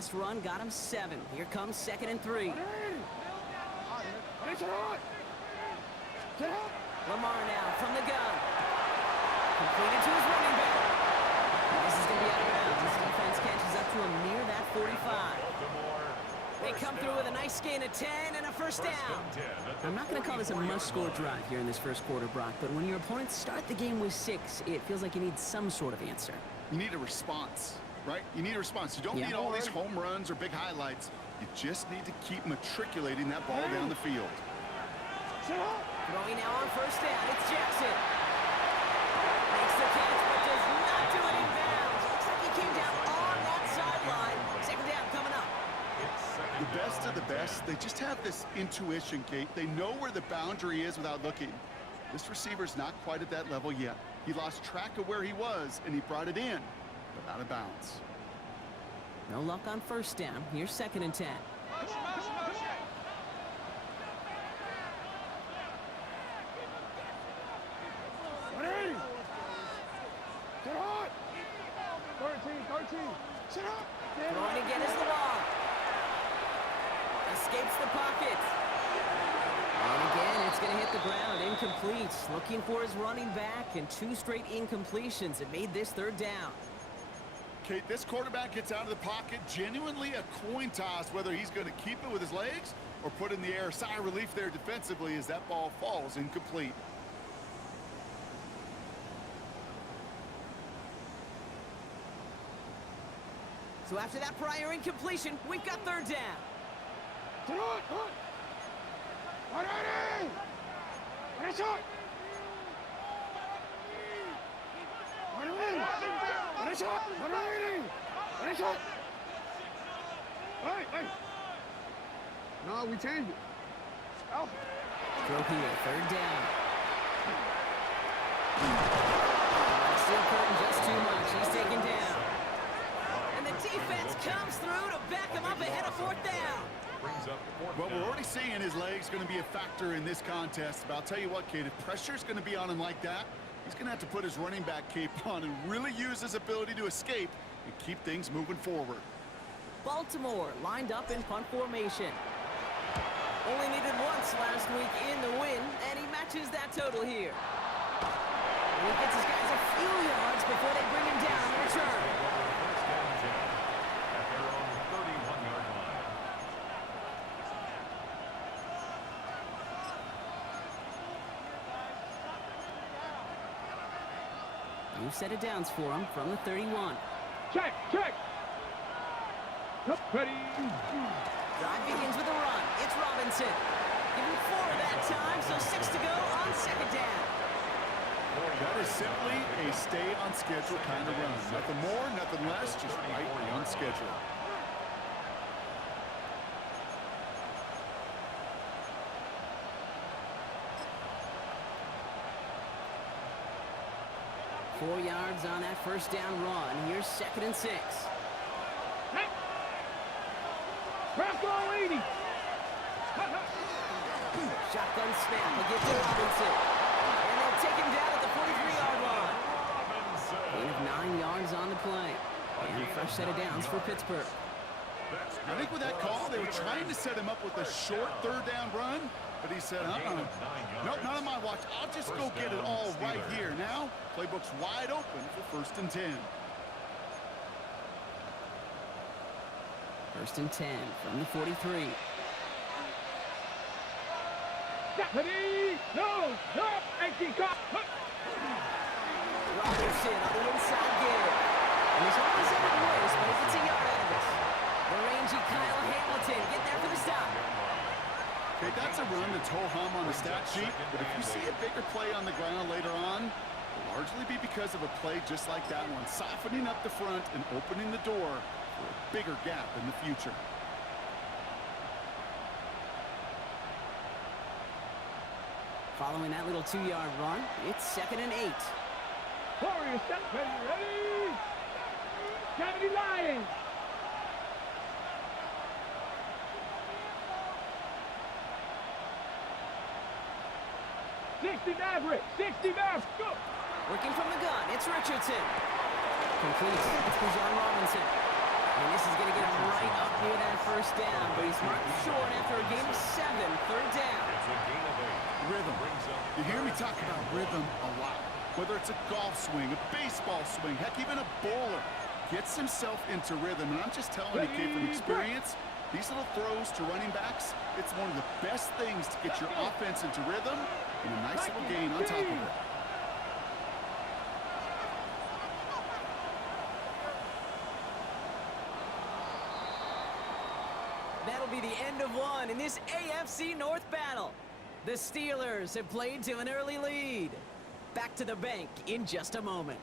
last run got him 7. Here comes 2nd and 3. Lamar now from the gun. Completed to his running back. And this is going to be out of bounds. This defense catches up to him near that 45. They come through with a nice gain of 10 and a first down. I'm not going to call this a must-score drive here in this first quarter, Brock, but when your opponents start the game with 6, it feels like you need some sort of answer. You need a response, right? You need a response. You don't need all these home runs or big highlights. You just need to keep matriculating that ball down the field. Throwing now on first down, it's Jackson. Makes the catch, but does not do it in bounds. Looks like he came down on that sideline. 2nd down coming up. The best of the best, they just have this intuition, Kate. They know where the boundary is without looking. This receiver's not quite at that level yet. He lost track of where he was, and he brought it in, but out of bounds. No luck on first down. Here's 2nd and 10. Throwing again is Lamar. Escapes the pocket. And again, it's going to hit the ground. Incomplete. Looking for his running back, and 2 straight incompletions. It made this 3rd down. Kate, this quarterback gets out of the pocket. Genuinely a coin toss whether he's going to keep it with his legs or put in the air. Sigh of relief there defensively as that ball falls incomplete. So after that prior incompletion, we've got 3rd down. No, we changed it. Throw here, 3rd down. Steel curtain just too much. He's taken down. And the defense comes through to back him up ahead of 4th down. Well, we're already seeing his legs going to be a factor in this contest. But I'll tell you what, Kate, if pressure's going to be on him like that, he's going to have to put his running back cape on and really use his ability to escape and keep things moving forward. Baltimore lined up in punt formation. Only needed once last week in the win, and he matches that total here. And he gets his guys a few yards before they bring him down in return. New set of downs for him from the 31. Check. Ready. Drive begins with a run. It's Robinson. Give him 4 that time, so 6 to go on 2nd down. That is simply a stay on schedule kind of run. Nothing more, nothing less, just right on schedule. Four yards on that first down run. Here's 2nd and 6. Shotgun snap. He'll get to Robinson. And they'll take him down at the 43-yard line. Gain of 9 yards on the play. And a fresh set of downs for Pittsburgh. I think with that call, they were trying to set him up with a short 3rd down run, but he said, nope, not on my watch. I'll just go get it all right here. Now, playbook's wide open for 1st and 10. 1st and 10 from the 43. Robinson on the inside give. And he's always in it worse, but he gets a yard out of this. The rangy Kyle Hamilton getting there for the stop. Okay, that's a run that's ho-hum on the stat sheet, but if you see a bigger play on the ground later on, it'll largely be because of a play just like that one, softening up the front and opening the door for a bigger gap in the future. Following that little 2-yard run, it's 2nd and 8. Warriors, step ready. Kennedy Lions. 60 Maverick, 60 Maverick, go! Working from the gun, it's Richardson. Complete. It's Bijan Robinson. And this is going to get him right up near that first down, but he's marked short after a gain of 7, third down. It's a gain of 8. Rhythm. You hear me talk about rhythm a lot. Whether it's a golf swing, a baseball swing, heck, even a bowler gets himself into rhythm. And I'm just telling you, kid, from experience, these little throws to running backs, it's one of the best things to get your offense into rhythm and a nice little gain on top of it. That'll be the end of one in this AFC North battle. The Steelers have played to an early lead. Back to the bank in just a moment.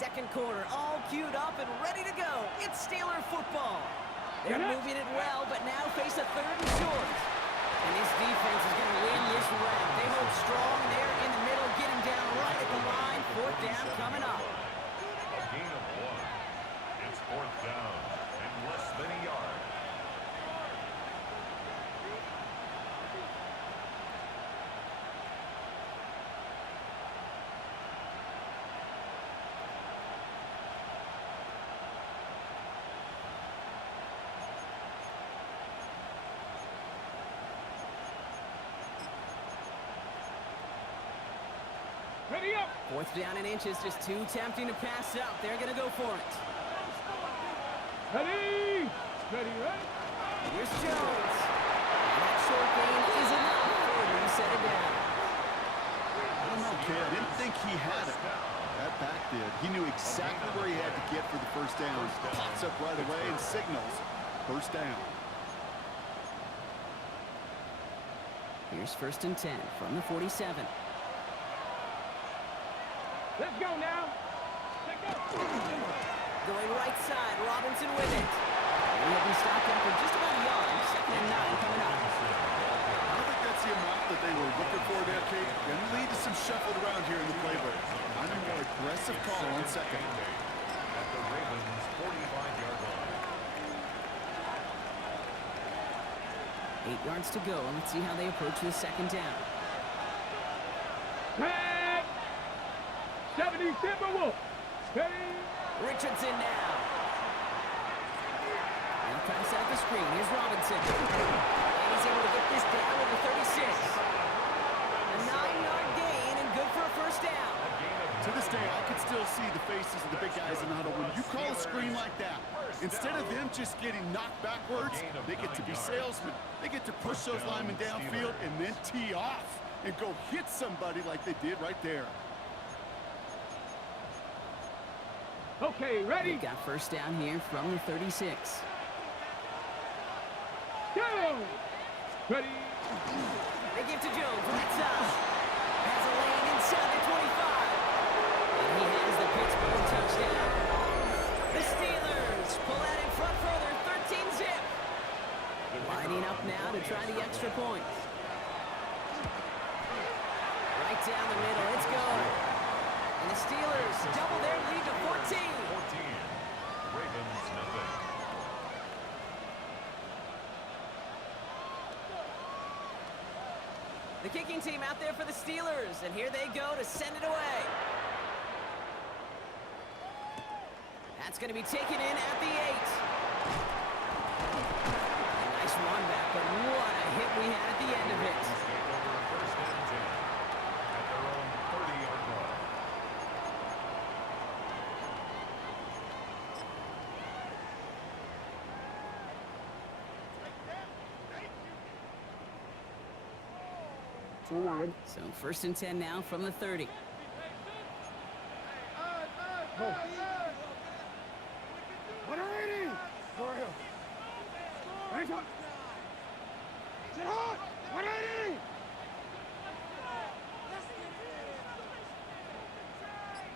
Second quarter, all queued up and ready to go. It's Steeler football. They're moving it well, but now face a third and short. And this defense is going to win this round. They hold strong there in the middle, getting down right at the line. Fourth down coming up. A gain of 1. It's fourth down and less than a yard. Ready up. Fourth down and inches, just too tempting to pass up. They're going to go for it. Ready. Ready, ready. Here's Jones. And that short gain is enough for a reset it down. I don't know, kid. I didn't think he had it. That back did. He knew exactly where he had to get for the first down. Pops up right away and signals first down. Here's first and 10 from the 47. Let's go now. Let's go. Going right side, Robinson with it. And he'll be stopped after just about a yard. Second and 9 coming up. I don't think that's the amount that they were looking for there, Kate. Going to lead to some shuffled around here in the playbook. I'm a more aggressive call on second. At the Ravens' 45-yard line. 8 yards to go, and let's see how they approach this second down. Tag. 70 Timberwolves. Ready. Richardson now. They'll pass out the screen. Here's Robinson. And he's able to get this down with the 36. A 9-yard gain and good for a first down. To this day, I can still see the faces of the big guys in the huddle. When you call a screen like that, instead of them just getting knocked backwards, they get to be salesmen. They get to push those linemen downfield and then tee off and go hit somebody like they did right there. Okay, ready. They've got first down here from the 36. Go. Ready. They give to Jones right side. Has a lane inside the 25. And he has the Pittsburgh touchdown. The Steelers pull out in front further, 13-zip. Lining up now to try the extra point. Right down the middle, it's good. And the Steelers double their lead to 14. 14. Ravens nothing. The kicking team out there for the Steelers, and here they go to send it away. That's going to be taken in at the 8. A nice run back, but what a hit we had at the end of it. Over a first and 10 at their own 30-yard line. So first and 10 now from the 30. Go. 180. For him. Ready, shot. Sit hard. 180.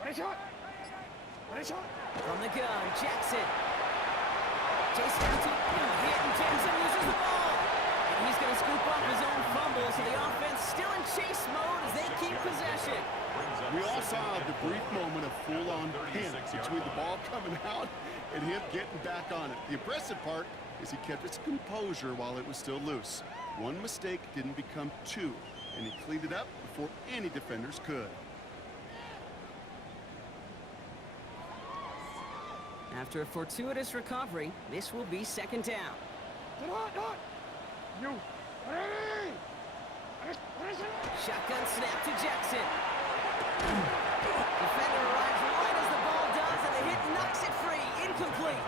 Ready, shot. Ready, shot. From the gun, Jackson. Chase down to hit, and Jackson loses the ball. And he's going to scoop up his own fumble, so the offense still in chase mode as they keep possession. We all saw the brief moment of full-on panic between the ball coming out and him getting back on it. The impressive part is he kept his composure while it was still loose. One mistake didn't become two, and he cleaned it up before any defenders could. After a fortuitous recovery, this will be second down. You. Ready? Shotgun snap to Jackson. Defender arrives right as the ball does, and the hit knocks it free. Incomplete.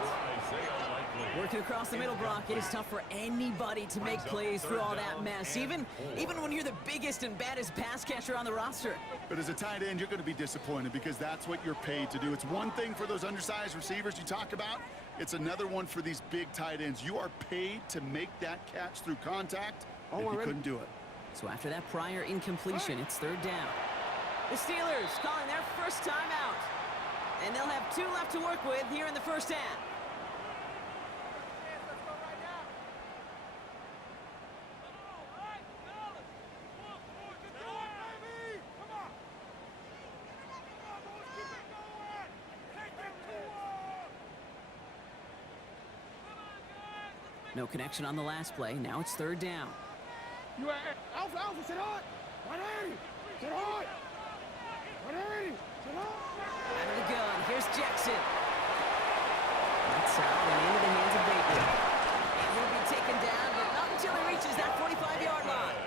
Working across the middle, Brock, it is tough for anybody to make plays through all that mess, even when you're the biggest and baddest pass catcher on the roster. But as a tight end, you're going to be disappointed because that's what you're paid to do. It's one thing for those undersized receivers you talk about. It's another one for these big tight ends. You are paid to make that catch through contact, and you couldn't do it. So after that prior incompletion, it's third down. The Steelers calling their first time out. And they'll have 2 left to work with here in the first half. No connection on the last play. Now it's third down. You Alpha, sit hot. 180. Sit hot. 180. Sit hot. Out of the gun. Here's Jackson. That's out and into the hands of Bateman. And he'll be taken down, but not until he reaches that 45-yard line.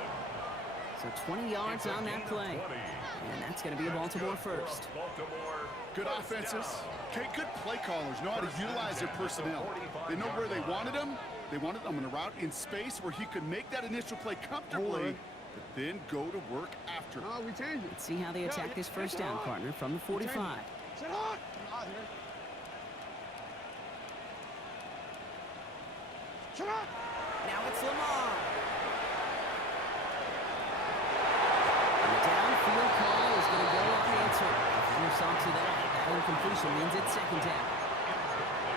So 20 yards on that play. And that's going to be a Baltimore first. Good offenses. Okay, good play callers know how to utilize their personnel. They know where they wanted them. They wanted them in a route in space where he could make that initial play comfortably, but then go to work after. No, we change it. Let's see how they attack this first down, partner, from the 45. Sit hot. Shut up. Now it's Lamar. And the downfield call is going to go unanswered. Defender saw to that. That incompletion means it's second down.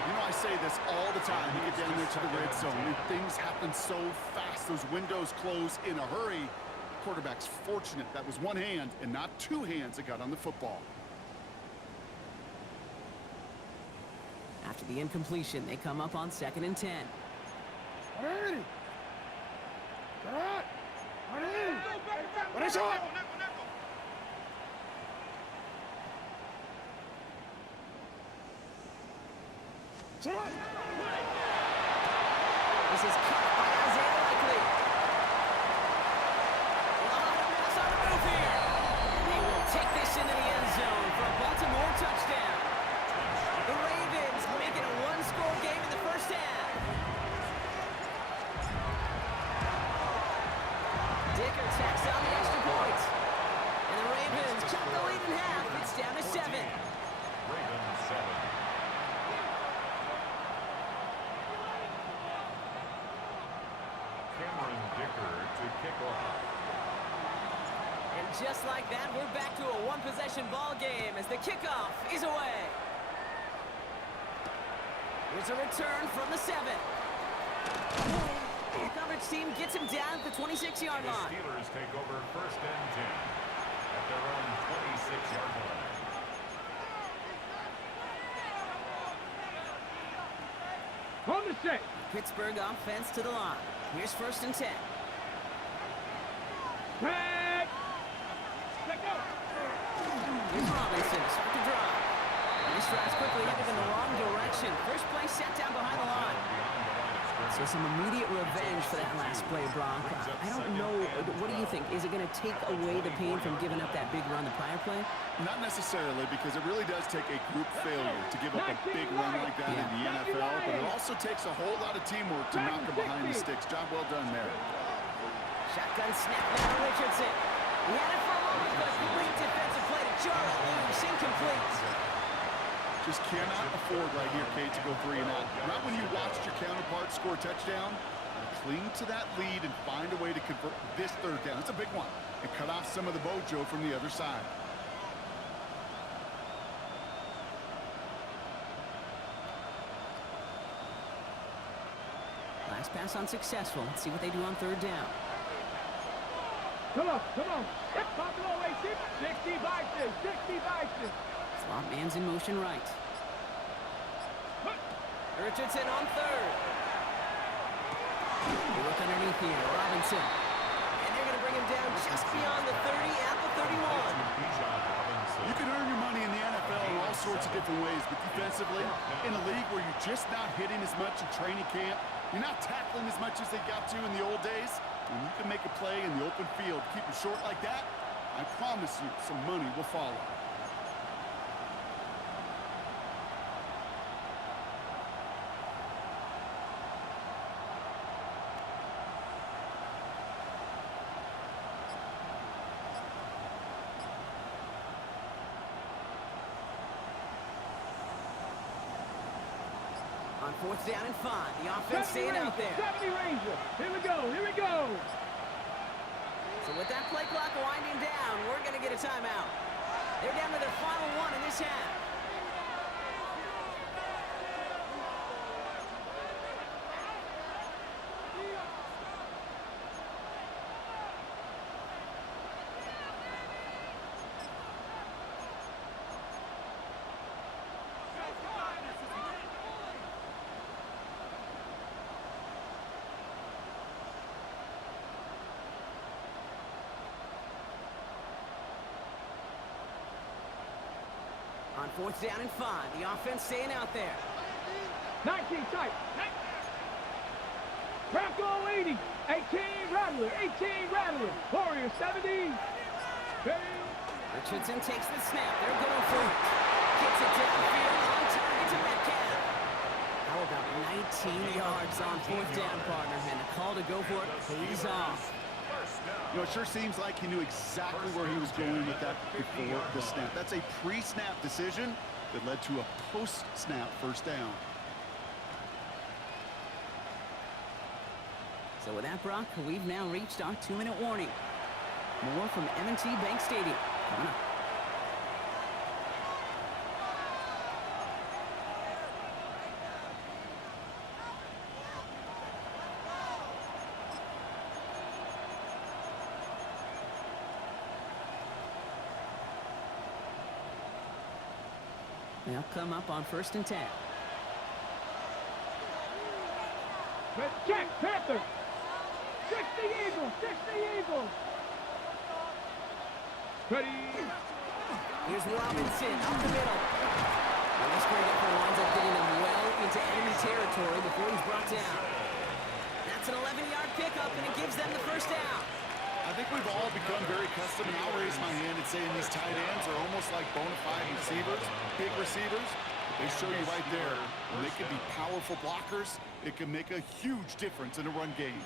You know, I say this all the time. You get down there to the red zone, and things happen so fast. Those windows close in a hurry. Quarterback's fortunate that was one hand and not two hands that got on the football. After the incompletion, they come up on 2nd and 10. 180. Sit hot. 180. What is shot? Sit hot. This is caught by Isaiah Likely. They'll have a pass on the move here. And they will take this into the end zone for a Baltimore touchdown. The Ravens make it a one-score game in the first half. Dicker tacks on the extra point. And the Ravens cut the lead in half. It's down to 7. Ravens 7. To kick off. And just like that, we're back to a one-possession ball game as the kickoff is away. Here's a return from the 7. The coverage team gets him down at the 26-yard line. The Steelers take over 1st and 10 at their own 26-yard line. Hold the set. Pittsburgh offense to the line. Here's 1st and 10. Back. Let go. Here's Robinson, start to drive. And this drive's quickly headed in the wrong direction. First play set down behind the line. So some immediate revenge for that last play, Brock. I don't know. What do you think? Is it going to take away the pain from giving up that big run the prior play? Not necessarily, because it really does take a group failure to give up a big run like that in the NFL, but it also takes a whole lot of teamwork to knock him behind the sticks. Job well done there. Shotgun snap now to Richardson. He had it for a moment, but a complete defensive play to Jarrett loose. Incomplete. Just cannot afford right here, Kate, to go 3 and out. Not when you watched your counterpart score a touchdown. Cling to that lead and find a way to convert this third down. It's a big one. And cut off some of the mojo from the other side. Last pass unsuccessful. Let's see what they do on 3rd down. Come on, come on. Step up below 18. 60 biceps, 60 biceps. Slot man's in motion right. Richardson on third. They look underneath here. Robinson. And they're going to bring him down just beyond the 30 at the 31. You can earn your money in the NFL in all sorts of different ways, but defensively, in a league where you're just not hitting as much in training camp, you're not tackling as much as they got to in the old days, when you can make a play in the open field, keep it short like that, I promise you some money will follow. On fourth down and 5, the offense staying out there. 70 Ranger. Here we go, here we go. So with that play clock winding down, we're going to get a timeout. They're down to their final one in this half. On fourth down and 5, the offense staying out there. 19 tight. Bronco 80. 18 Rattler. 18 Rattler. Warrior 70. Richardson takes the snap. They're going for it. Gets it downfield on target to Metcalf. How about 19 yards on fourth down, partner? And a call to go for it pays off. You know, it sure seems like he knew exactly where he was going with that before the snap. That's a pre-snap decision that led to a post-snap first down. So with that, Brock, we've now reached our 2-minute warning. More from M&T Bank Stadium coming up. They'll come up on first and 10. Check, Panther. 60 Eagles, 60 Eagles. Ready. Here's Robinson up the middle. Well, this great effort winds up getting him well into enemy territory before he's brought down. That's an 11-yard pickup, and it gives them the first down. I think we've all become very accustomed, and I'll raise my hand and say these tight ends are almost like bona fide receivers, big receivers. They show you right there, when they can be powerful blockers, it can make a huge difference in a run game.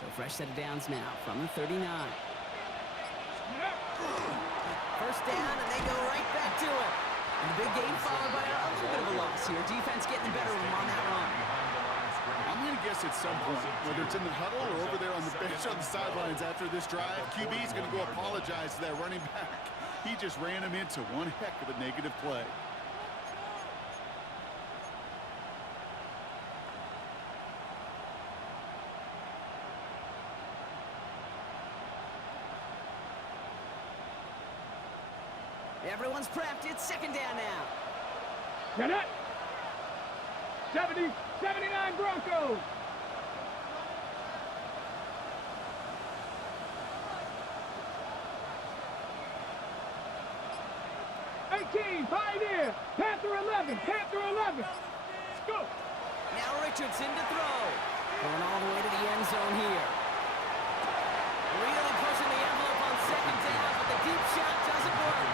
So fresh set of downs now from the 39. First down, and they go right back to it. And the big game followed by a little bit of a loss here. Defense getting the better of them on that run. I'm going to guess at some point, whether it's in the huddle or over there on the bench on the sidelines after this drive, QB is going to go apologize to that running back. He just ran him into one heck of a negative play. Everyone's prepped. It's second down now. Get it. 70, 79 Broncos. Pioneer. Panther 11. Panther 11. Let's go. Now Richardson to throw. Going all the way to the end zone here. Really pushing the envelope on second down, but the deep shot doesn't work.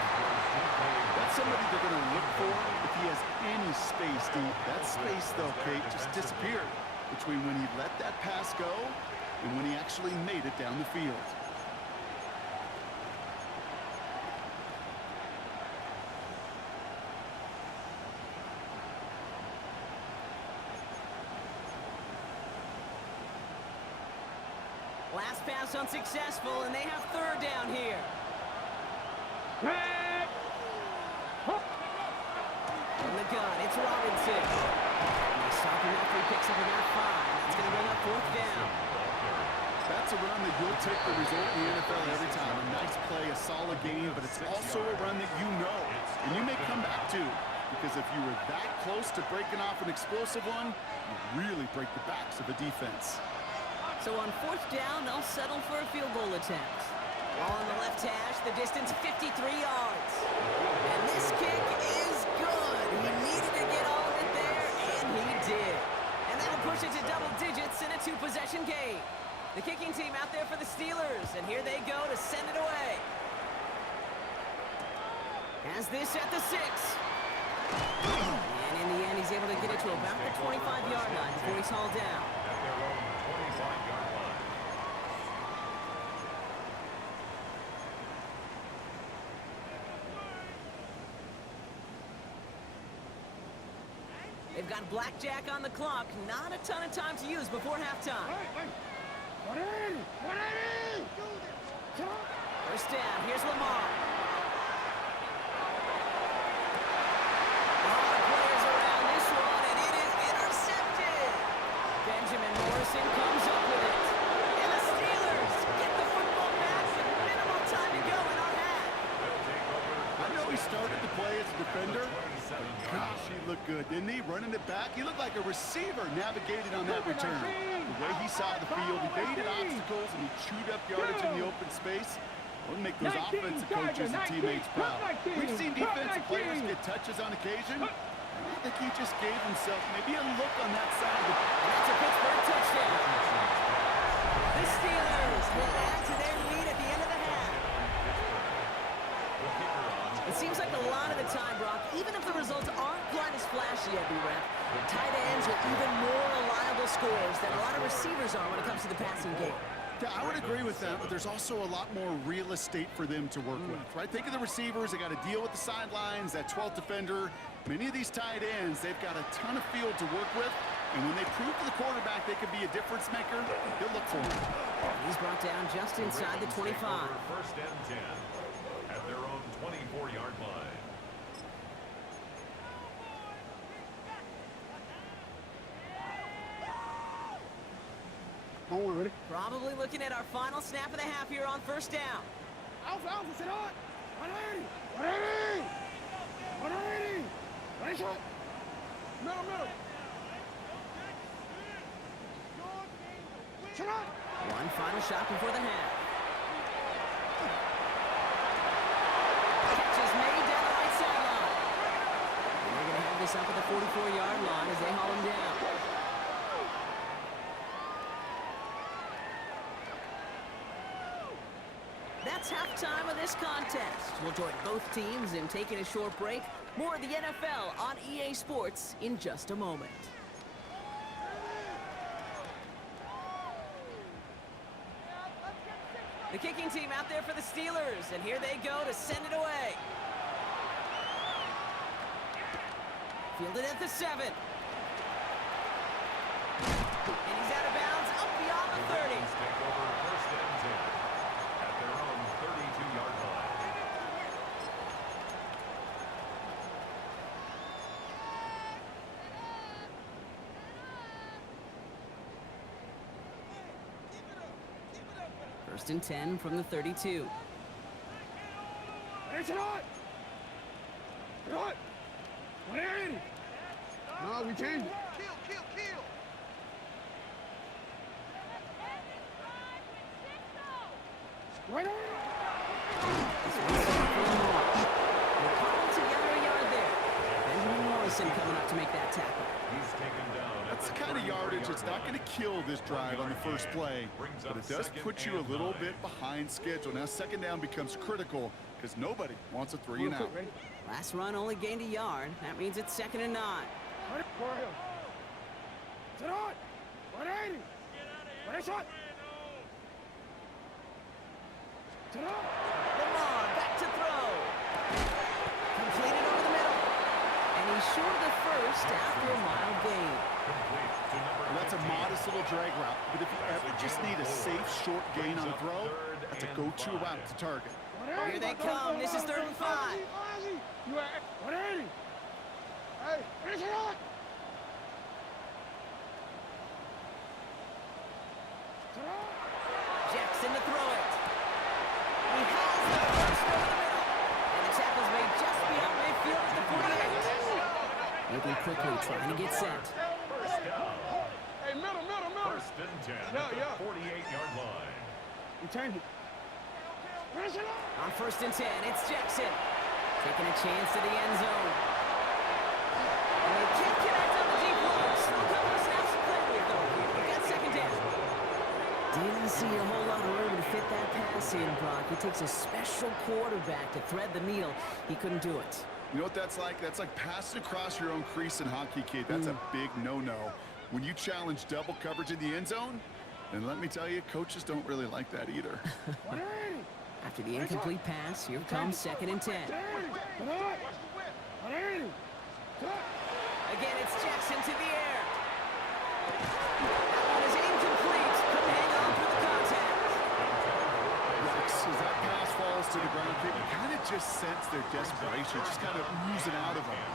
That's somebody they're going to look for if he has any space deep. That space, though, Kate, just disappeared between when he let that pass go and when he actually made it down the field. Last pass unsuccessful, and they have third down here. From the gun, it's Robinson. And they stop him after he picks up about 5. That's going to bring up fourth down. That's a run that you'll take the result in the NFL every time. A nice play, a solid game, but it's also a run that you know, and you may come back to. Because if you were that close to breaking off an explosive one, you really break the backs of the defense. So on fourth down, they'll settle for a field goal attempt. Ball on the left hash, the distance 53 yards. And this kick is good. He needed to get all of it there, and he did. And that'll push it to double digits in a 2-possession game. The kicking team out there for the Steelers, and here they go to send it away. Has this at the 6. And in the end, he's able to get it to about the 25-yard line before he's hauled down. At their own 25-yard line. They've got blackjack on the clock. Not a ton of time to use before halftime. 180! 180! First down. Here's Lamar. A lot of players around this one, and it is intercepted. Benjamin Morrison comes up with it. And the Steelers get the football back with minimal time to go in our half. I know he started the play as a defender. Gosh, he looked good, didn't he? Running it back. He looked like a receiver navigating on that return. The way he saw the field, he baited obstacles, and he chewed up yardage in the open space. We'll make those offensive coaches and teammates proud. We've seen defensive players get touches on occasion. I think he just gave himself maybe a look on that side. And that's a Pittsburgh touchdown. The Steelers will add to their lead at the end of the half. It seems like a lot of the time, Brock, even if the results aren't quite as flashy every rep, tight ends are even more reliable scorers than a lot of receivers are when it comes to the passing game. Yeah, I would agree with that, but there's also a lot more real estate for them to work with, right? Think of the receivers. They got to deal with the sidelines, that 12th defender. Many of these tight ends, they've got a ton of field to work with, and when they prove to the quarterback they could be a difference maker, he'll look for him. He's brought down just inside the 25. First and 10 at their own 24-yard line. Don't worry. Probably looking at our final snap of the half here on first down. Alpha, sit on! 180! 180! 180! Ready, shot! Middle! Shut up! One final shot before the half. Catch is made down the right sideline. And they're going to have this up at the 44-yard line as they haul him down. That's halftime of this contest. We'll join both teams in taking a short break. More of the NFL on EA Sports in just a moment. The kicking team out there for the Steelers, and here they go to send it away. Fielded at the 7. And he's out of bounds, up beyond the 30. Take over first and 10 at their own 32-yard line. First and 10 from the 32. Hey, sit on! Sit on! 180! No, we changed it. Kill! Right on! They're cobbled together a yard there. Benjamin Morrison coming up to make that tackle. He's taken down. That's the kind of yardage that's not going to kill this drive on the first play, but it does put you a little bit behind schedule. Now second down becomes critical because nobody wants a 3 and out. Last run only gained a yard. That means it's 2nd and 9. Sit on! 180! Ready, shot! Sit on! Lamar back to throw. Completed over the middle. And he's short of the first after a mild gain. Well, that's a modest little drag route, but if you ever just need a safe, short gain on a throw, that's a go-to route to target. Here they come. This is 3rd and 5. Hey, finish it up! Jackson to throw it. He has the first over the middle. And the tackle's made just beyond midfield at the 48. Moving quickly, trying to get set. First down. Hey, middle. First and 10 at the 48-yard line. You change it. Finish it up! On 1st and 10, it's Jackson. Taking a chance to the end zone. And they can't connect on the deep ball. Still a couple of snaps to play with, though. We got 2nd down. Didn't see a whole lot of room to fit that pass in, Brock. It takes a special quarterback to thread the needle. He couldn't do it. You know what that's like? That's like passing across your own crease in hockey, kid. That's a big no-no. When you challenge double coverage in the end zone, and let me tell you, coaches don't really like that either. After the incomplete pass, here comes 2nd and 10. Again, it's Jackson to the air. That one is incomplete. Couldn't hang on through the contact. Rex, as that pass falls to the ground, you kind of just sense their desperation, just kind of oozing out of them.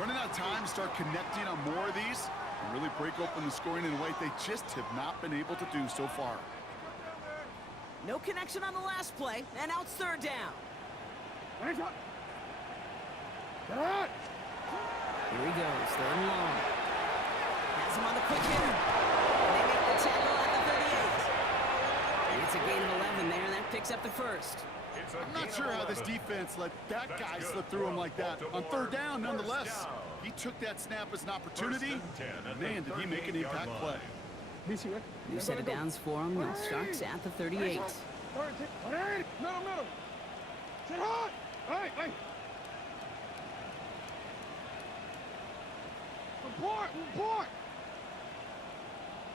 Running out of time to start connecting on more of these and really break open the scoring in a way they just have not been able to do so far. No connection on the last play, and now it's 3rd down. Here he goes, 3rd and long. Has him on the quick hitter. And they make the tackle at the 38. It's a gain of 11 there, and that picks up the 1st. I'm not sure how this defense let that guy slip through him like that. On 3rd down, nonetheless, he took that snap as an opportunity. Man, did he make an impact play. New set of downs for him. It starts at the 38. Middle. Sit hard! Hey! Report!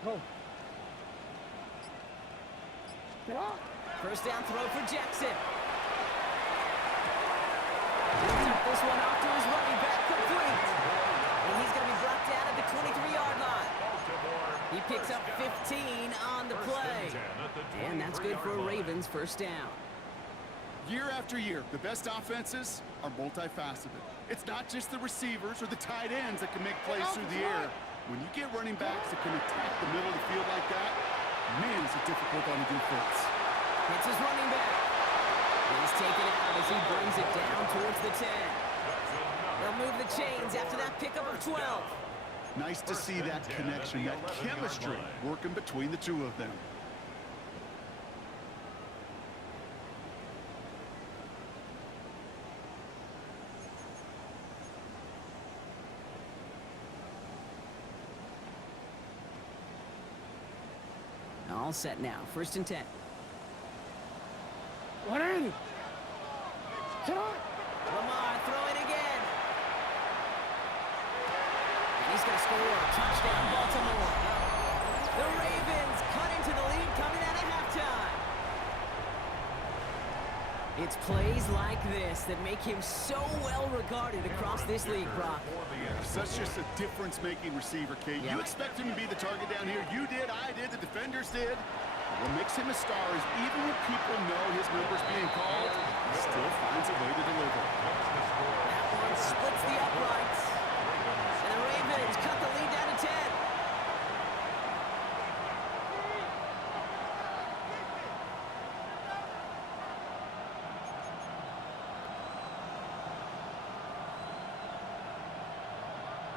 Go. Sit hard! 1st down throw for Jackson. He'll tip this one off to his running back, complete. And he's going to be brought down at the 23-yard line. He picks up 15 on the play. And that's good for a Ravens 1st down. Year after year, the best offenses are multifaceted. It's not just the receivers or the tight ends that can make plays through the air. When you get running backs that can attack the middle of the field like that, man, is it difficult on the defense. It's his running back. He's taken out as he brings it down towards the 10. They'll move the chains after that pickup of 12. Nice to see that connection, that chemistry working between the two of them. All set now. 1st and 10. Lamar throwing again. And he's going to score. Touchdown, Baltimore. The Ravens cut into the lead coming out of halftime. It's plays like this that make him so well regarded across this league, Brock. Such just a difference-making receiver, Kate. You expect him to be the target down here. You did, I did, the defenders did. What makes him a star is even when people know his number's being called, he still finds a way to deliver. That one splits the uprights. And the Ravens cut the lead down to 10.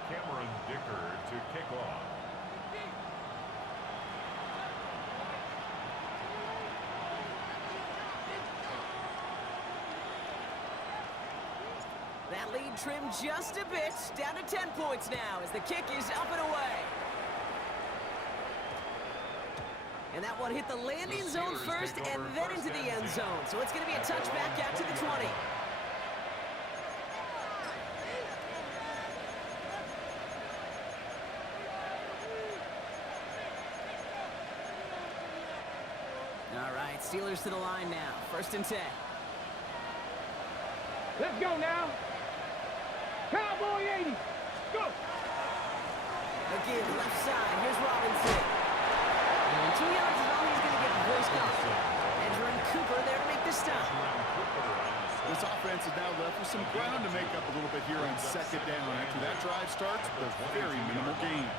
Cameron Dicker to kick off. That lead trimmed just a bit, down to 10 points now as the kick is up and away. And that one hit the landing zone first and then into the end zone. So it's going to be a touchback out to the 20. All right, Steelers to the line now. 1st and 10. Let's go now. Cowboy 80. Go. Again, left side. Here's Robinson. And 2 yards is all he's going to get before he's gone. Edgerrin Cooper there to make the stop. This offense is now left with some ground to make up a little bit here on second down. After that drive starts with a very minimal gain.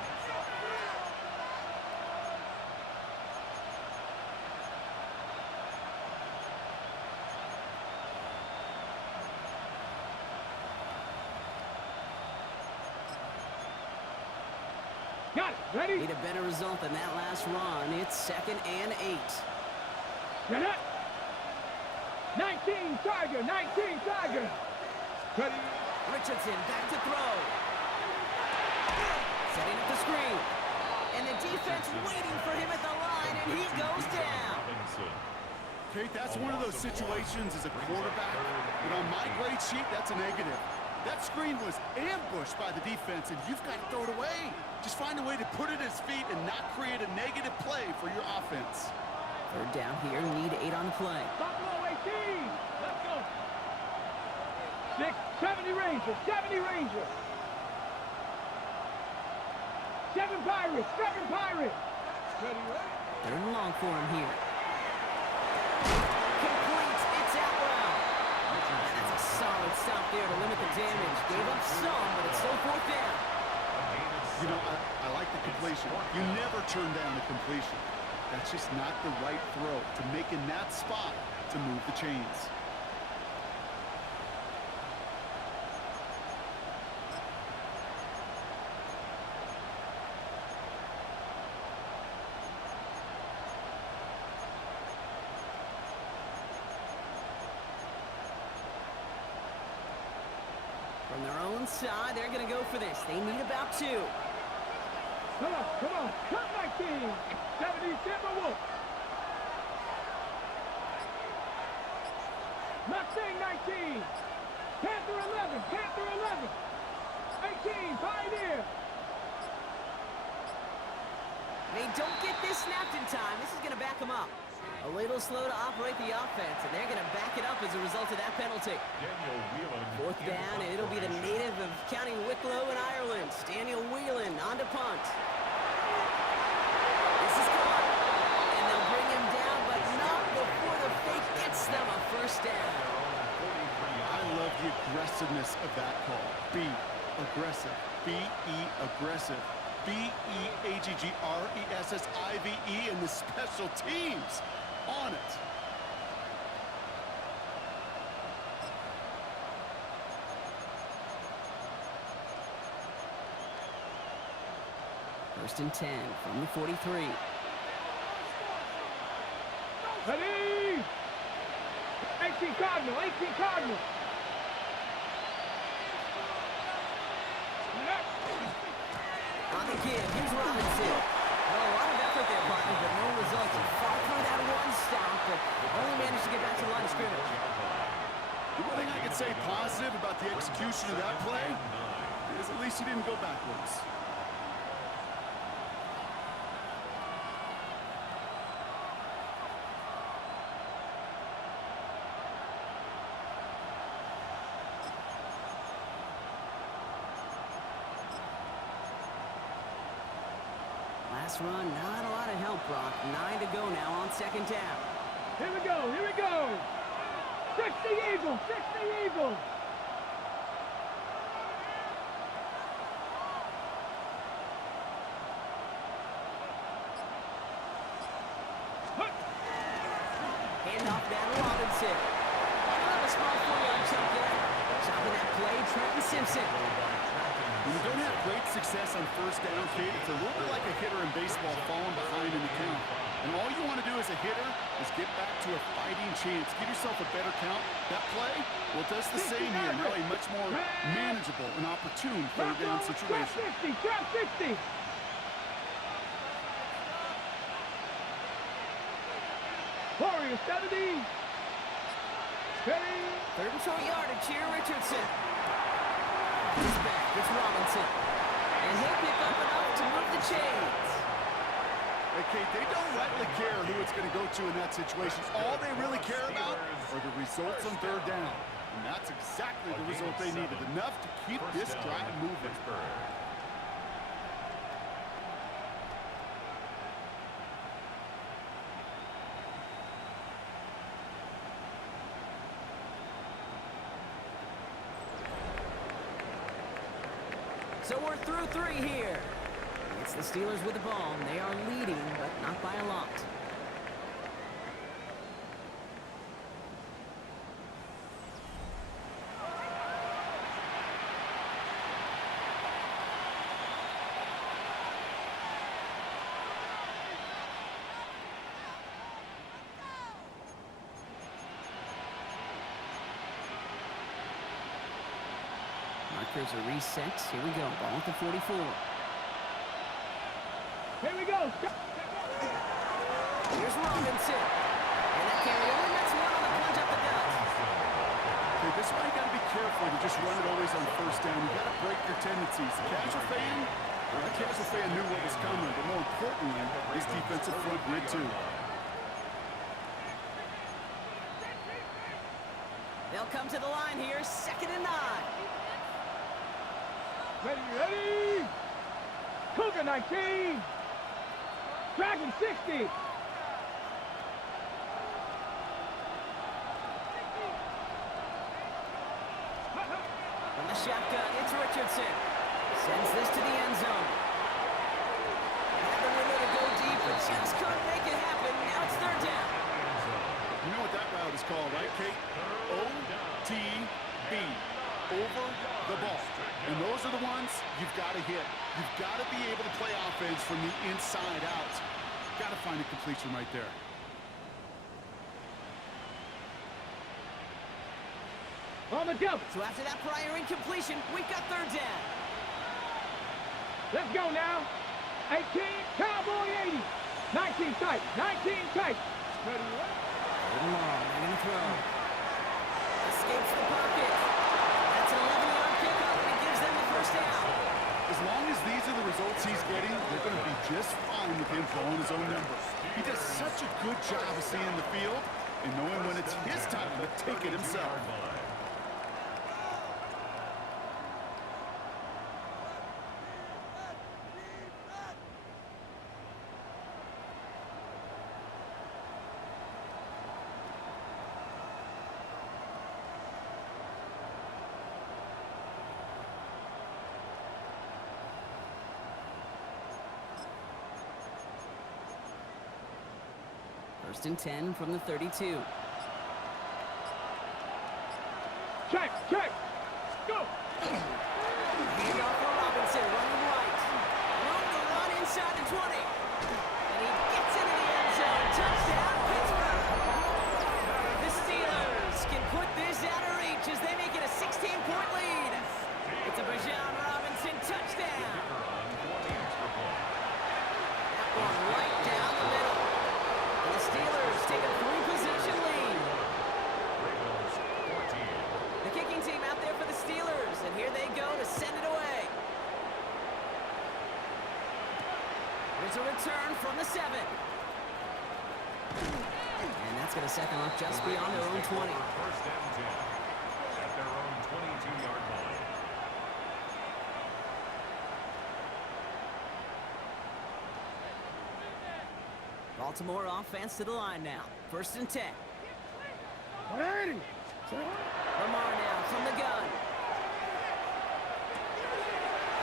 Got it. Ready? Need a better result than that last run. It's 2nd and 8. Get it. 19 Tiger. 19 Tiger. Ready? Richardson back to throw. Setting up the screen. And the defense waiting for him at the line, and he goes down. Kate, that's one of those situations as a quarterback, but on my grade sheet, that's a negative. That screen was ambushed by the defense, and you've got to throw it away. Just find a way to put it at his feet and not create a negative play for your offense. 3rd down here, need 8 on the play. Buffalo 18. Let's go. 6, 70 Rangers. 70 Rangers. 7 Pirates. 7 Pirates. Ready, ready? 3rd and long for him here. Complete. It's out well. And that's a solid stop there to limit the damage. Gave up some, but it's still 4th down. You know, I like the completion. You never turn down a completion. That's just not the right throw to make in that spot to move the chains. From their own side, they're going to go for this. They need about 2. Come on, come on. Cut 19. 70 Timberwolves. Mustang 19. Panther 11. Panther 11. 18. Pioneer. They don't get this snapped in time. This is going to back them up. A little slow to operate the offense, and they're going to back it up as a result of that penalty. 4th down, and it'll be the native of County Wicklow in Ireland, Daniel Whelan, on to punt. This is caught, and they'll bring him down, but not before the fake gets them a 1st down. I love the aggressiveness of that call. B, aggressive. B-E, aggressive. B-E-A-G-G-R-E-S-S-I-V-E, and the special teams on it. First and 10 from the 43. Ready? 18 Cardinal. 18 Cardinal. On the kid, here's Robinson. Well, a lot of effort there, partner, but no results. He fought through that one stop, but only managed to get back to the line of scrimmage. The one thing I can say positive about the execution of that play is at least he didn't go backwards. Last run, not a lot of help, Brock. 9 to go now on 2nd down. Here we go. Here we go. 60 Eagles. 60 Eagles. Handoff down to Robinson. Another small 4-yard chunk there. Chopping that play, Trenton Simpson. When you don't have great success on 1st down, Kate, it's a little bit like a hitter in baseball falling behind in the count. And all you want to do as a hitter is get back to a fighting chance. Give yourself a better count. That play, well, it does the same here. Now a much more manageable and opportune 3rd down situation. Trap 60. Warriors 70. Ready? 3rd and short yardage here, Richardson. He's back, it's Robinson. And he'll pick up enough to move the chains. Hey, Kate, they don't rightly care who it's going to go to in that situation. All they really care about are the results on 3rd down. And that's exactly the result they needed. Enough to keep this drive moving. So we're through 3 here. It's the Steelers with the ball. They are leading, but not by a lot. Markers are reset. Here we go. Ball at the 44. Here we go. Here's Robinson. And that carry over. That's one on the plunge up the gut. Okay, this is why you got to be careful to just run it always on first down. You got to break your tendencies. The casual fan knew what was coming, but more importantly, his defensive front did too. They'll come to the line here. 2nd and 9. Ready, ready. Cougar 19. Dragon 60. From the shotgun, it's Richardson. Sends this to the end zone. Had the window to go deep, but just couldn't make it happen. Now it's 3rd down. You know what that route is called, right, Kate? OTB. Over the ball. And those are the ones you've got to hit. You've got to be able to play offense from the inside out. Got to find a completion right there. On the jump. So after that prior incompletion, we've got 3rd down. Let's go now. 18, Cowboy 80. 19 tight, 19 tight. Ready, ready. They're going to throw. Escapes the pocket. That's an 11-yard pickup, and it gives them the 1st down. As long as these are the results he's getting, they're going to be just fine with him throwing his own numbers. He does such a good job of seeing the field and knowing when it's his time to take it himself. First and 10 from the 32. Check, check. Go. Hand off for Robinson, running right. Room to run inside the 20. And he gets into the end zone. Touchdown, Pittsburgh. The Steelers can put this out of reach as they make it a 16-point lead. It's a Bijan Robinson touchdown. That one right down the middle. And the Steelers take a 3-possession lead. The kicking team out there for the Steelers, and here they go to send it away. There's a return from the 7. And that's going to set them up just beyond their own 20. First down 10 at their own 22-yard line. Baltimore offense to the line now. 1st and 10. 180. Lamar now from the gun.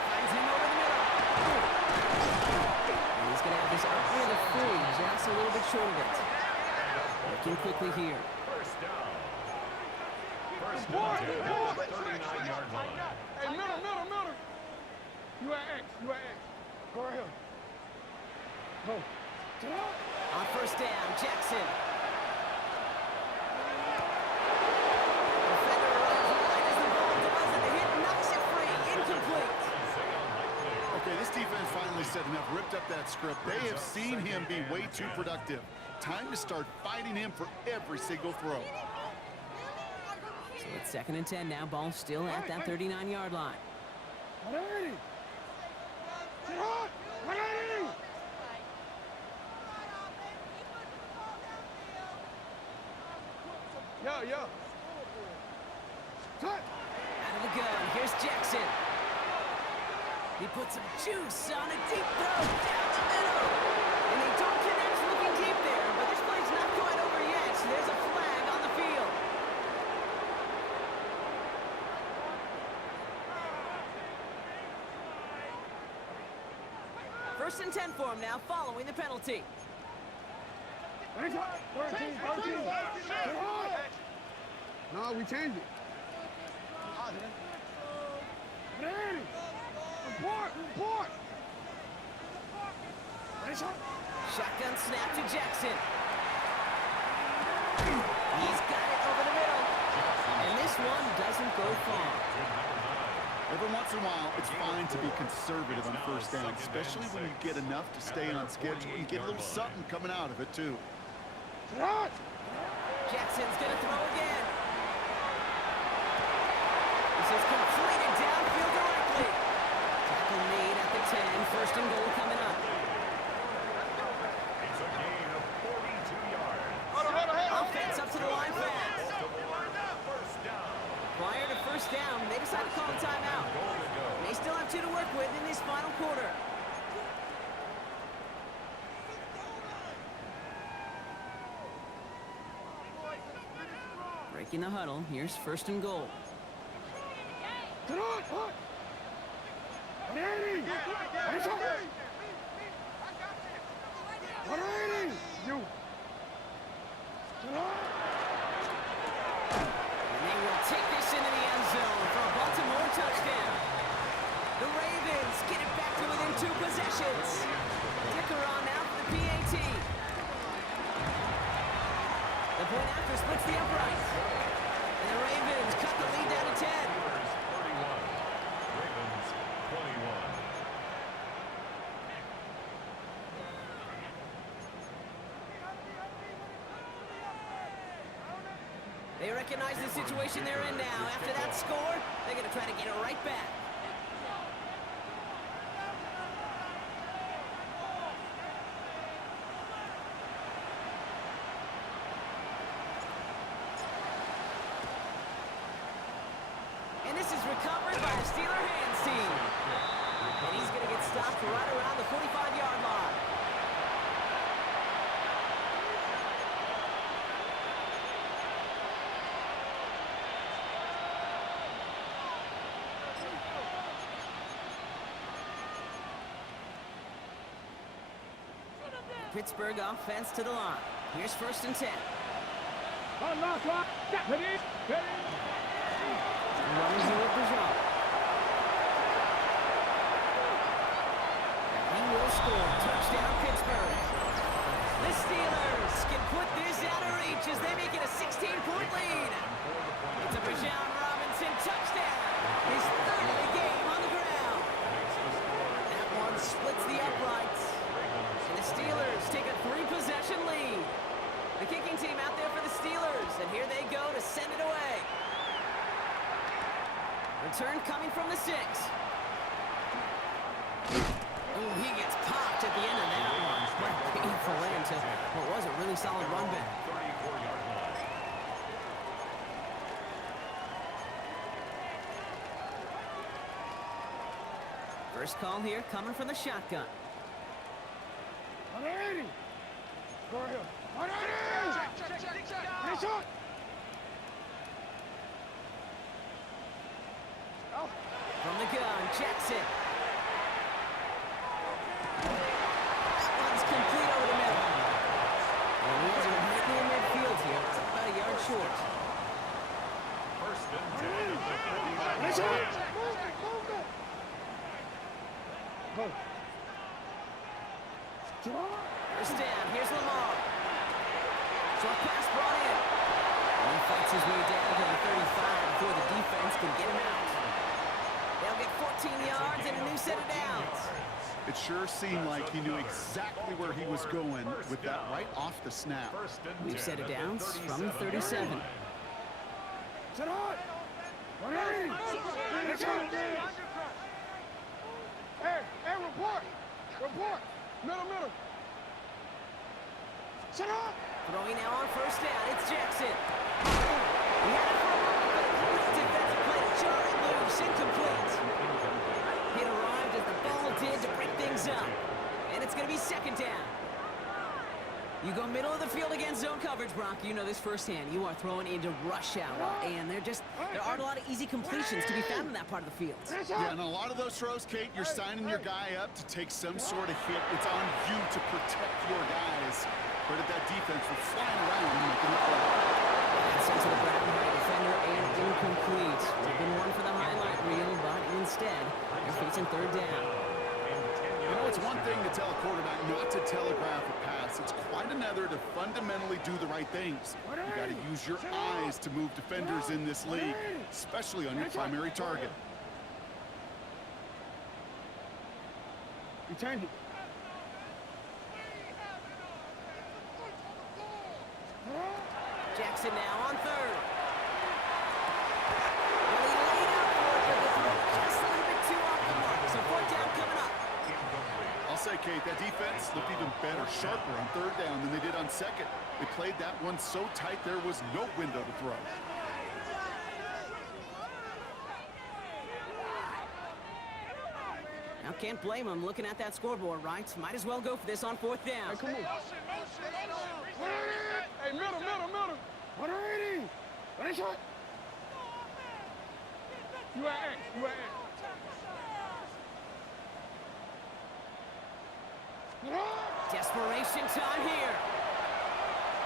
Finds him over the middle. And he's going to have this up near the 40, just a little bit short of it. Working quickly here. First down. First down 10 at the 39-yard line. Hey, middle. You at X, Go right here. Go. Get out. On 1st down, Jackson. Defender runs right as the ball does, and the hit knocks it free. Incomplete. Okay, this defense finally said enough, ripped up that script. They have seen him be way too productive. Time to start fighting him for every single throw. So it's 2nd and 10 now. Ball still at that 39-yard line. 180. Get hot. 180. Yo. Cut. Out of the gun, here's Jackson. He puts some juice on a deep throw down the middle. And they don't connect looking deep there, but this play's not quite over yet. So there's a flag on the field. First and 10 for him now, following the penalty. 13. No, we changed it. Ready. Report. Shotgun snap to Jackson. He's got it over the middle. And this one doesn't go far. Every once in a while, it's fine to be conservative on first down, especially when you get enough to stay on schedule and get a little something coming out of it, too. Jackson's going to throw again. This is completed downfield directly. Tackle made at the 10. First and goal coming up. It's a gain of 42 yards. Offense up to the line fast. First down. Prior to first down, they decide to call a timeout. Goal to go. They still have 2 to work with in this final quarter. Breaking the huddle, here's first and goal. Get on! Ready! You! Get on! And they will take this into the end zone for a Baltimore touchdown. The Ravens get it back to within 2 possessions. Dicker on now for the PAT. The point after splits the uprights. And the Ravens cut the lead down to 10. 31. Ravens 21. They recognize the situation they're in now. After that score, they're going to try to get it right back. And this is recovered by the Steeler hands team. And he's going to get stopped right around the 45-yard line. Pittsburgh offense to the line. Here's first and 10. Runs it with Bijan. He will score. Touchdown, Pittsburgh. The Steelers can put this out of reach as they make it a 16-point lead. It's a Bijan Robinson touchdown. His third of the game on the ground. That one splits the uprights. And the Steelers take a 3-possession lead. The kicking team out there for the Steelers, and here they go to send it away. Return coming from the 6. Oh, he gets popped at the end of that one. What a painful end to what was a really solid run back. 34-yard line. First call here coming from the shotgun. Ready! Go ahead. Ready! Check. Shot! From the gun, Jackson. That one's complete over the middle. And he has it right near midfield here. It's about a yard short. First and 10 at the 35. Move it! Go. First down, here's Lamar. Short pass brought in. And he fights his way down to the 35 before the defense can get him out. They'll get 14 yards and a new set of downs. It sure seemed like he knew exactly where he was going with that right off the snap. We've set of downs from the 37. Set hot! Ready! Hey, report! Middle! Set hot! Throwing now on first down, it's Jackson. He had it for a moment, but a great defensive play to jar it loose, incomplete. It arrived as the ball did to break things up. And it's going to be second down. You go middle of the field against zone coverage, Brock. You know this firsthand. You are throwing into rush hour, and there aren't a lot of easy completions to be found in that part of the field. Yeah, and a lot of those throws, Kate, you're signing your guy up to take some sort of hit. It's on you to protect your guys. Credit that defense for flying around and making the play. Sent to the ground by a defender and incomplete. Would have been one for the highlight reel, but instead, they're facing third down. You know, it's one thing to tell a quarterback not to telegraph a pass. It's quite another to fundamentally do the right things. You got to use your eyes to move defenders in this league, especially on your primary target. You change it. Jackson now on third. Well, he laid out for it, but the throw just a little bit too off the mark. So fourth down coming up. I'll say, Kate, that defense looked even better, sharper on third down than they did on second. They played that one so tight there was no window to throw. Now, can't blame him looking at that scoreboard, right? Might as well go for this on fourth down. Hey, come on. Hey, middle. 180. Ready, shot. You at X. Desperation time here.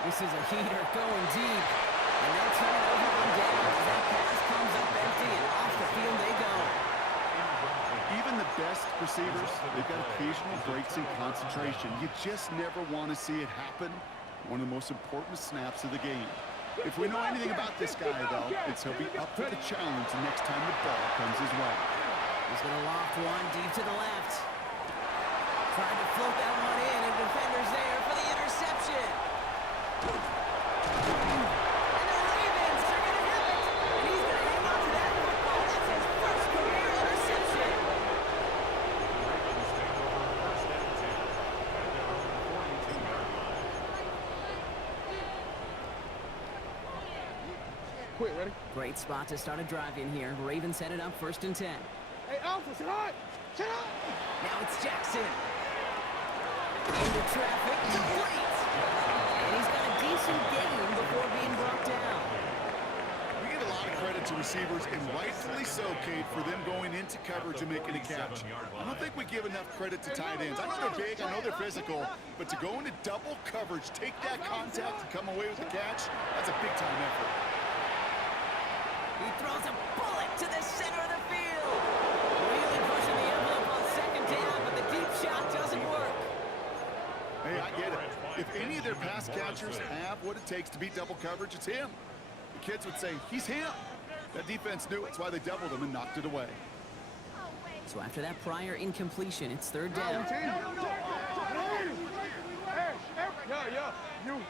This is a heater going deep. And they'll turn it over on down as that pass comes up empty and off the field they go. Even the best receivers, they've got occasional breaks in concentration. You just never want to see it happen. One of the most important snaps of the game. If we know anything about this guy, though, it's he'll be up for the challenge next time the ball comes his way. He's going to loft one deep to the left. Trying to float that one in, and defender's there for the interception. And the Ravens are going to have it. And he's going to hang on to that football. That's his first career interception. Quick, ready? Great spot to start a drive in here. Ravens set it up 1st and 10. Hey, Alpha, sit hot. Now it's Jackson. Into traffic, complete. And he's got a decent gain before being brought down. We give a lot of credit to receivers, and rightfully so, Kate, for them going into coverage and making a catch. I don't think we give enough credit to tight ends. I know they're big, I know they're physical, but to go into double coverage, take that contact, and come away with the catch, that's a big-time effort. He throws a bullet to the center of the field. Really pushing the envelope on second down, but the deep shot doesn't work. Hey, I get it. If any of their pass catchers have what it takes to beat double coverage, it's him. The kids would say, he's him. That defense knew it. That's why they doubled him and knocked it away. So after that prior incompletion, it's third down. Yeah. You.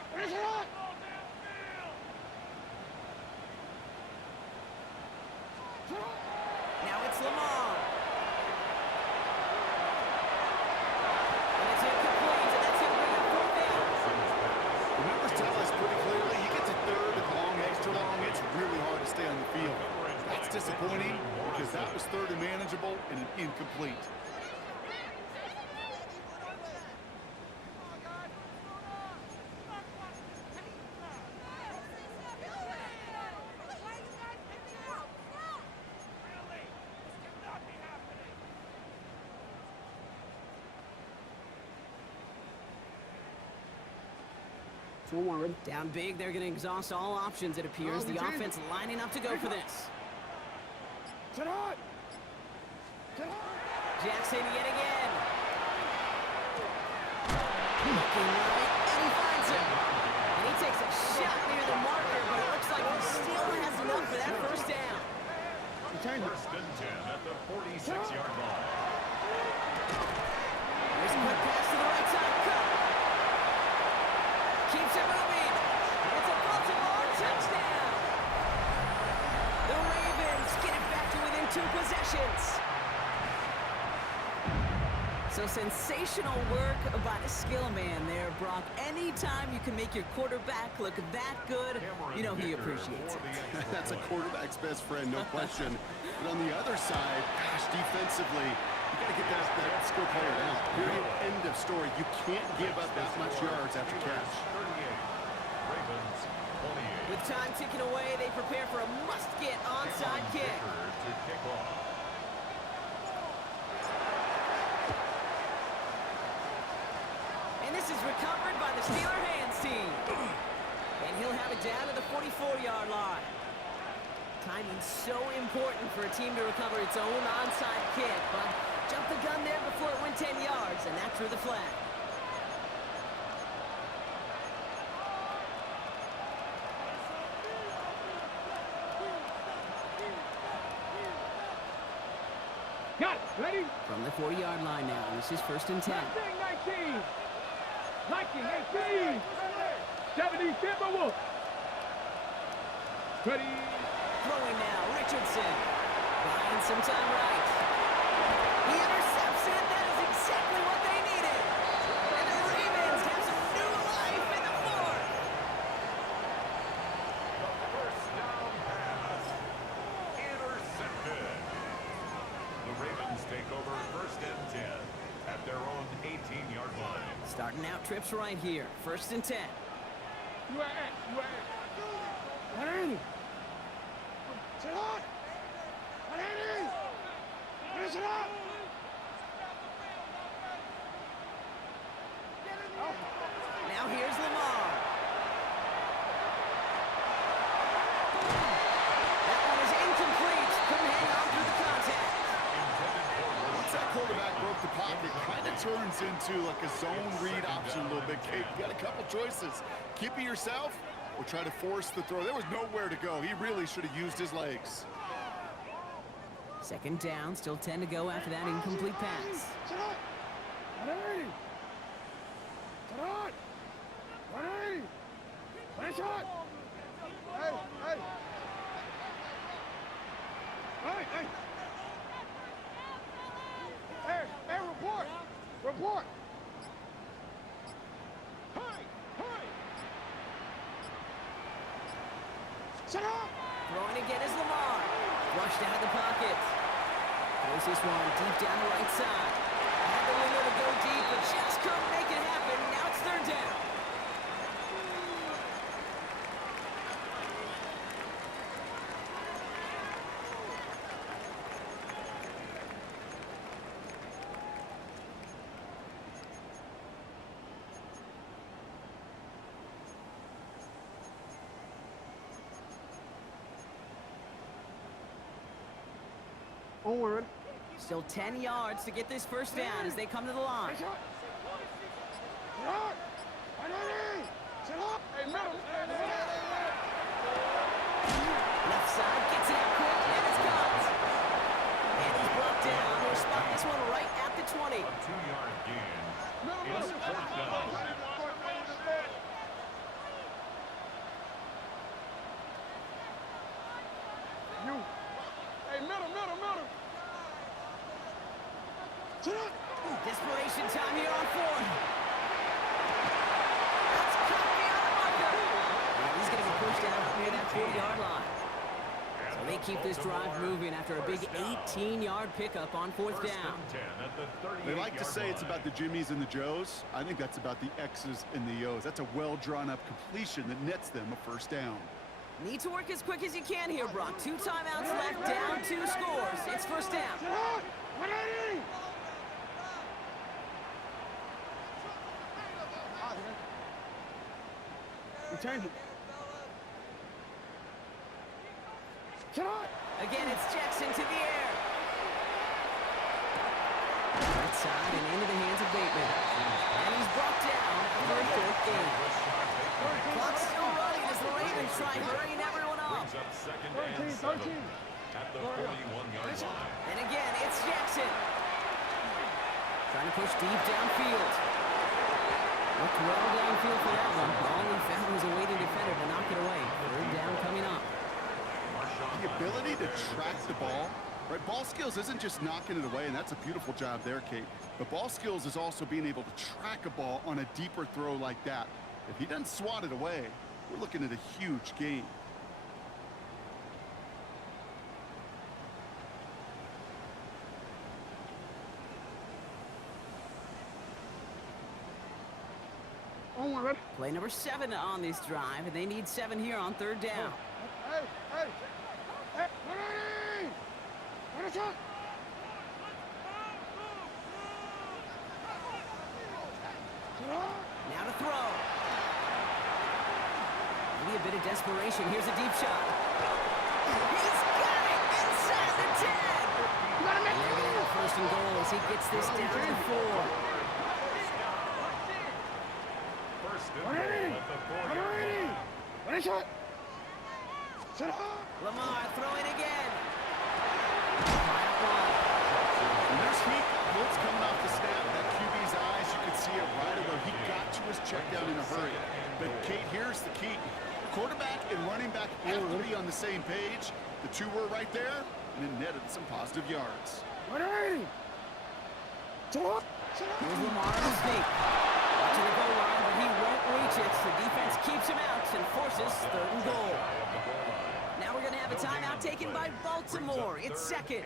Now it's Lamar. And it's incomplete, and that's going to bring up fourth down. The numbers tell us pretty clearly, you get to third and long, extra long, it's really hard to stay on the field. That's disappointing because that was third and manageable and an incomplete. Down big, they're going to exhaust all options, it appears. The offense lining up to go for this. Jackson yet again. Looking right, and he finds him. And he takes a shot near the marker, but it looks like he still has enough for that first down. First and 10 at the 46-yard line. There's a quick pass to the right side. Cut. Keeps it moving. It's a Baltimore touchdown. The Ravens get it back to within 2 possessions. So sensational work by the skill man there, Brock. Anytime you can make your quarterback look that good, you know he appreciates it. That's a quarterback's best friend, no question. But on the other side, gosh, defensively, you got to get that skill player down. Period. End of story. You can't give up that much yards after catch. 38. Ravens 28. With time ticking away, they prepare for a must-get onside kick. To kick off. And this is recovered by the Steeler hands team. And he'll have it down to the 44-yard line. Timing's so important for a team to recover its own onside kick, but jumped the gun there before it went 10 yards, and that drew the flag. Got it. Ready? From the 40-yard line now, this is 1st and 10. 19. 18. 70. Timberwolves. Ready? Throwing now, Richardson. Buying some time right. He intercepts it. That is exactly what they needed. And the Ravens have some new life in the fourth. First down pass. Intercepted. The Ravens take over 1st and 10 at their own 18-yard line. Starting out trips right here. 1st and 10. You at. 180. Sit on. 180. Finish it up. Now here's Lamar. That one is incomplete. Couldn't hang on through the contact. Once that quarterback broke the pocket, it kind of turns into like a zone read option a little bit, Kate. You got a couple choices. Keep it yourself or try to force the throw. There was nowhere to go. He really should have used his legs. 2nd down, still 10 to go after that incomplete pass. Sit on. 180. Sit on. 180. Finish it. Hey. Hey, report. Hey. Sit up. Throwing again is Lamar. Rushed out of the pocket. Throws this one deep down the right side. Had the window to go deep, but just couldn't make it happen. Now it's 3rd down. Onward. Still 10 yards to get this 1st down as they come to the line. Sit up. 180. Sit up. Hey, middle. Left side gets it out quick, and it's caught. And he's brought down. We'll spot this one right at the 20. A 2-yard gain. It's 4th down. Hey, middle. Sit up. Desperation time here on 4th. That's cut beyond the marker. And he's going to be pushed out up near that 40-yard line. So they keep this drive moving after a big 18-yard pickup on 4th down. They like to say it's about the Jimmies and the Joes. I think that's about the X's and the O's. That's a well-drawn-up completion that nets them a 1st down. Need to work as quick as you can here, Brock. 2 timeouts left, down 2 scores. It's 1st down. Sit up. 180. You change it. Sit up. Again, it's Jackson to the air. Right side and into the hands of Bateman. And he's brought down for a 4th gain. Clock's still running as the Ravens try hurrying everyone up. Brings up 2nd and 7 at the 41-yard line. And again, it's Jackson. Trying to push deep downfield. Looked well downfield for that one. All he found was a waiting defender to knock it away. 3rd down coming up. The ability to track the ball, right? Ball skills isn't just knocking it away, and that's a beautiful job there, Kate. But ball skills is also being able to track a ball on a deeper throw like that. If he doesn't swat it away, we're looking at a huge gain. On one, ready? Play number 7 on this drive, and they need 7 here on 3rd down. Hey, hey, hey, ready? Ready, shot. Now to throw. Maybe a bit of desperation. Here's a deep shot. He's got it inside the 10. You gotta make And they're going to have 1st and goal as he gets this down to 4. First and goal Ready? at the 40. Ready? Ready, shot. Set up. Lamar throwing again. And there's heat. Bolt's coming off the snap. That QB's eyes, you could see it right away. He got to his check down in a hurry. But Kate, here's the key. Quarterback and running back have to be on the same page. The two were right there, and it netted some positive yards. Ready? Set up. Here's Lamar on the sneak. Watching the goal line, but he won't reach it. The defense keeps him out and forces 3rd and goal. Now we're going to have a timeout taken by Baltimore. It's 2nd.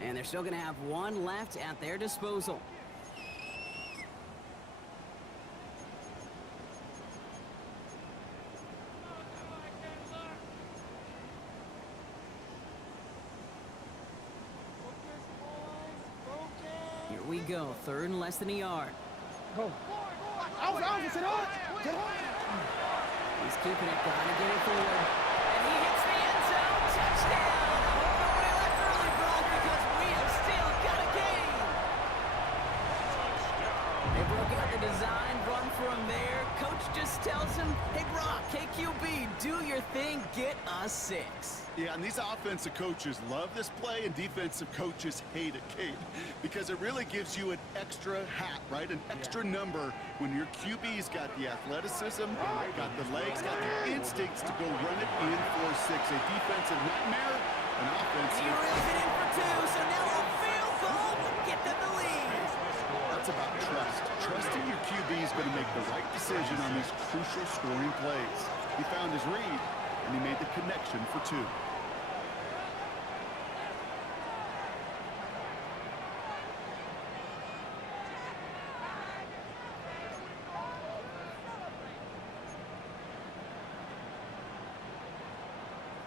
And they're still going to have 1 left at their disposal. Here we go. 3rd and less than a yard. Go. Alpha, set up. Set up. He's keeping it, trying to get it forward. And he hits the end zone. Touchdown! I hope nobody left early, Brock, because we have still got a game. They broke out the design run for him there. Coach just tells him, hey, Brock, KQB, do your thing, get us 6. Yeah, and these offensive coaches love this play, and defensive coaches hate it, Kate, because it really gives you an extra hat, right? An extra number when your QB's got the athleticism, got the legs, got the instincts to go run it in for 6. A defensive nightmare, an He offensive. reels it in for 2, so now a field goal will get them the lead. That's about trust. Trusting your QB is going to make the right decision on these crucial scoring plays. He found his read, and he made the connection for 2.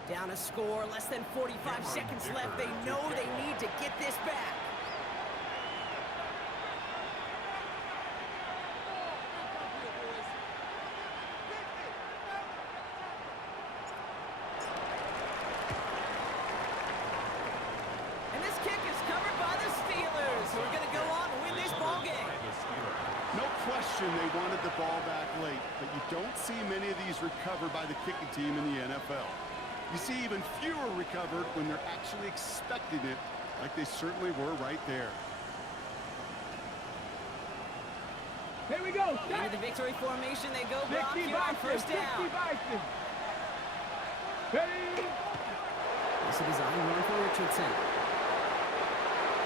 Down a score, less than 45 seconds left. They know they need to get this back. And this kick is covered by the Steelers, who are going to go on and win this ball game. No question they wanted the ball back late, but you don't see many of these recovered by the kicking team in the NFL. You see even fewer recovered when they're actually expecting it, like they certainly were right there. Here we go. Into the victory formation they go, Brock, 60 here on Bison. 1st 60 down. Bison. Ready? It's a design run for Richardson.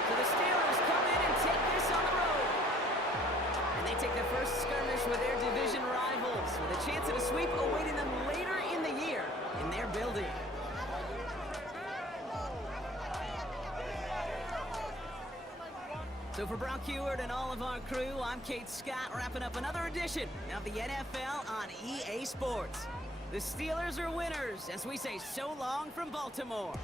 So the Steelers come in and take this on the road. And they take their first skirmish with their division rivals, with a chance at a sweep awaiting them later in the year in their building. So for Brock Heward and all of our crew, I'm Kate Scott, wrapping up another edition of the NFL on EA Sports. The Steelers are winners, as we say so long from Baltimore.